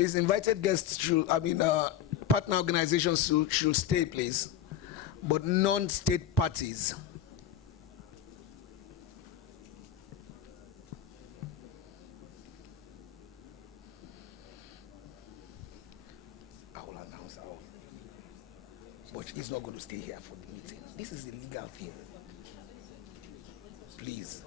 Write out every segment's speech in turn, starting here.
Please, invited guests should, partner organizations should stay, please, but non-state parties. I will announce our, but he's not going to stay here for the meeting. This is a legal thing. Please.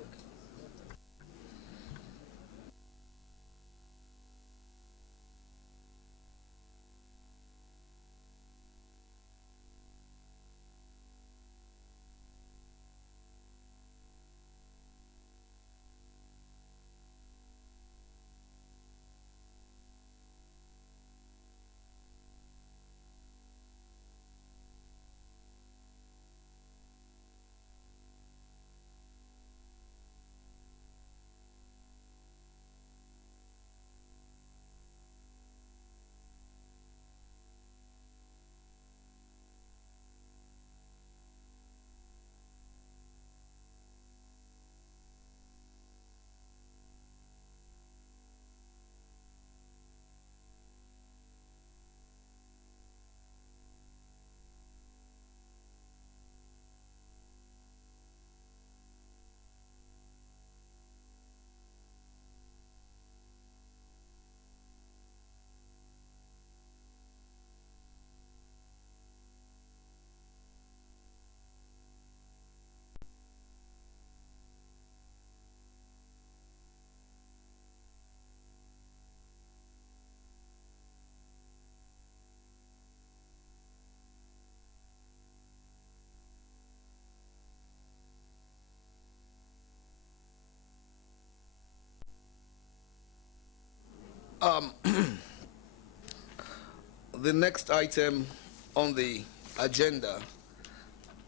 The next item on the agenda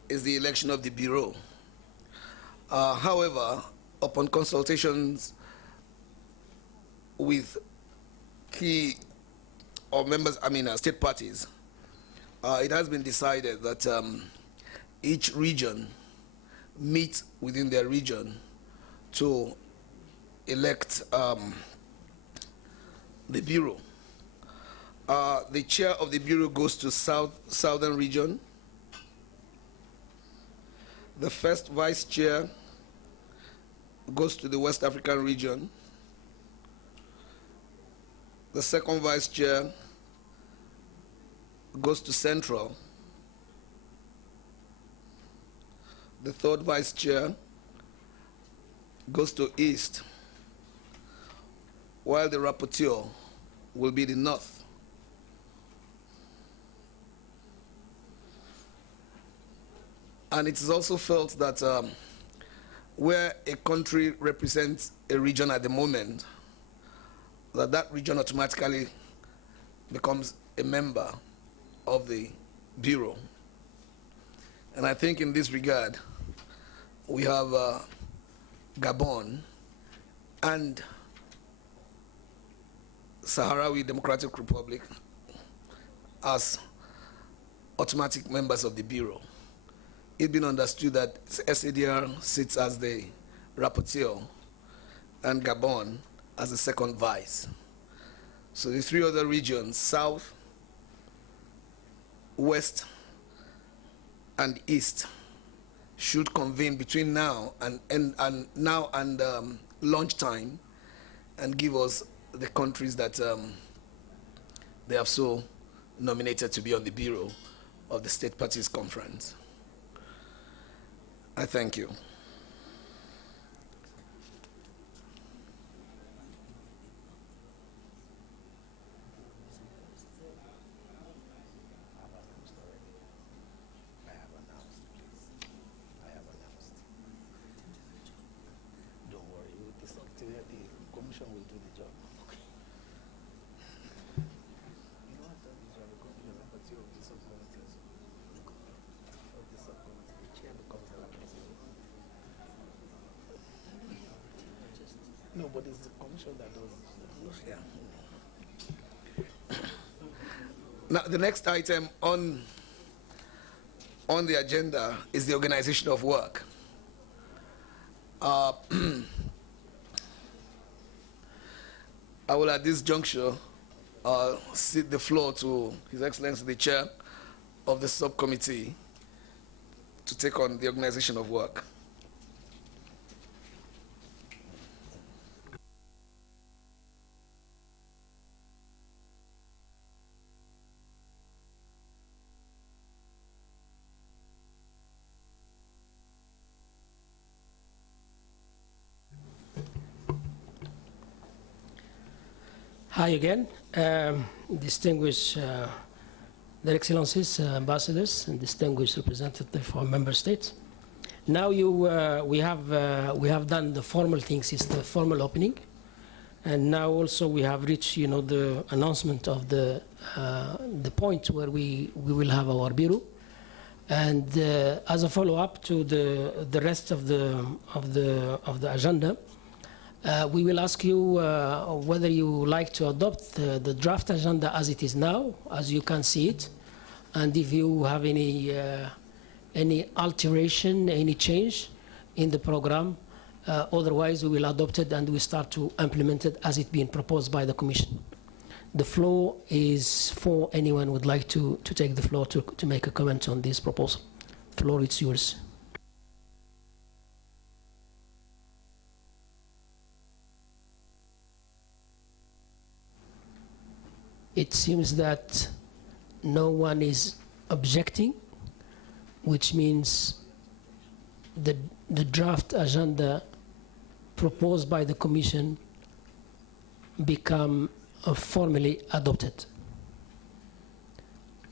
is the election of the Bureau. However, upon consultations with key or members, state parties, it has been decided that each region meet within their region to elect the Bureau. The chair of the Bureau goes to Southern region. The first vice chair goes to the West African region. The second vice chair goes to Central. The third vice chair goes to East, while the rapporteur will be the North. And it is also felt that where a country represents a region at the moment, that region automatically becomes a member of the Bureau. And I think in this regard, we have Gabon and Sahrawi Democratic Republic as automatic members of the Bureau. It's been understood that SADR sits as the rapporteur and Gabon as the second vice. So the three other regions, South, West, and East, should convene between now and lunchtime and give us the countries that they have so nominated to be on the Bureau of the State Parties Conference. I thank you. Don't worry, the secretary, the commission will do the job. Okay. You know, I've done this one, the rapporteur of the subcommittees. The chair becomes the rapporteur. No, but it's the commission that does it. Yeah. Now, the next item on the agenda is the organization of work. I will, at this juncture, cede the floor to His Excellency, the Chair of the subcommittee, to take on the organization of work. Hi again, distinguished Their Excellencies, ambassadors, and distinguished representatives from member states. Now we have done the formal things. It's the formal opening, and now also we have reached, the announcement of the point where we will have our bureau, and as a follow-up to the rest of the agenda. We will ask you whether you like to adopt the draft agenda as it is now, as you can see it, and if you have any alteration, any change in the program. Otherwise, we will adopt it and we start to implement it as it being proposed by the Commission. The floor is for anyone who would like to take the floor to make a comment on this proposal. The floor is yours. It seems that no one is objecting, which means the draft agenda proposed by the Commission become formally adopted.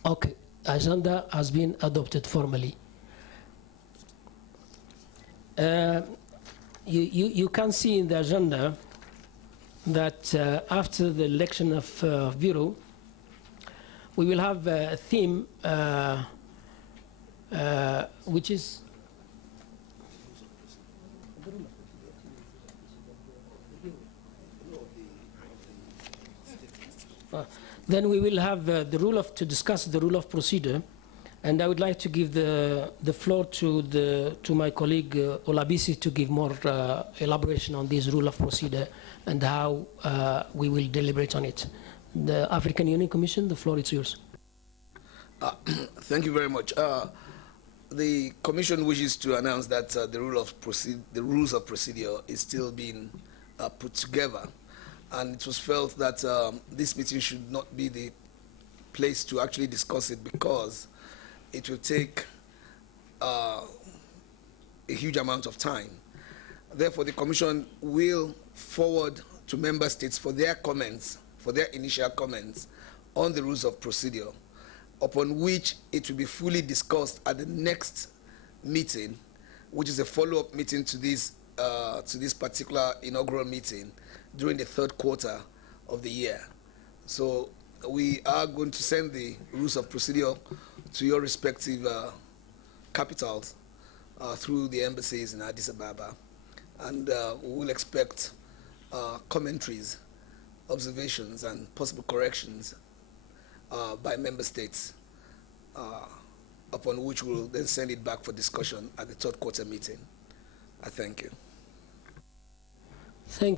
Okay, agenda has been adopted formally. You can see in the agenda that after the election of Bureau, we will have a theme which is then we will have to discuss the rule of procedure, and I would like to give the floor to my colleague Olabisi to give more elaboration on this rule of procedure and how we will deliberate on it. The African Union Commission, the floor is yours. Thank you very much. The Commission wishes to announce that the rules of procedure is still being put together, and it was felt that this meeting should not be the place to actually discuss it because it will take a huge amount of time. Therefore, the Commission will forward to member states for their comments, for their initial comments on the rules of procedure, upon which it will be fully discussed at the next meeting, which is a follow-up meeting to this particular inaugural meeting during the third quarter of the year. So we are going to send the rules of procedure to your respective capitals through the embassies in Addis Ababa, and we will expect commentaries, observations, and possible corrections by member states, upon which we will then send it back for discussion at the third quarter meeting. I thank you.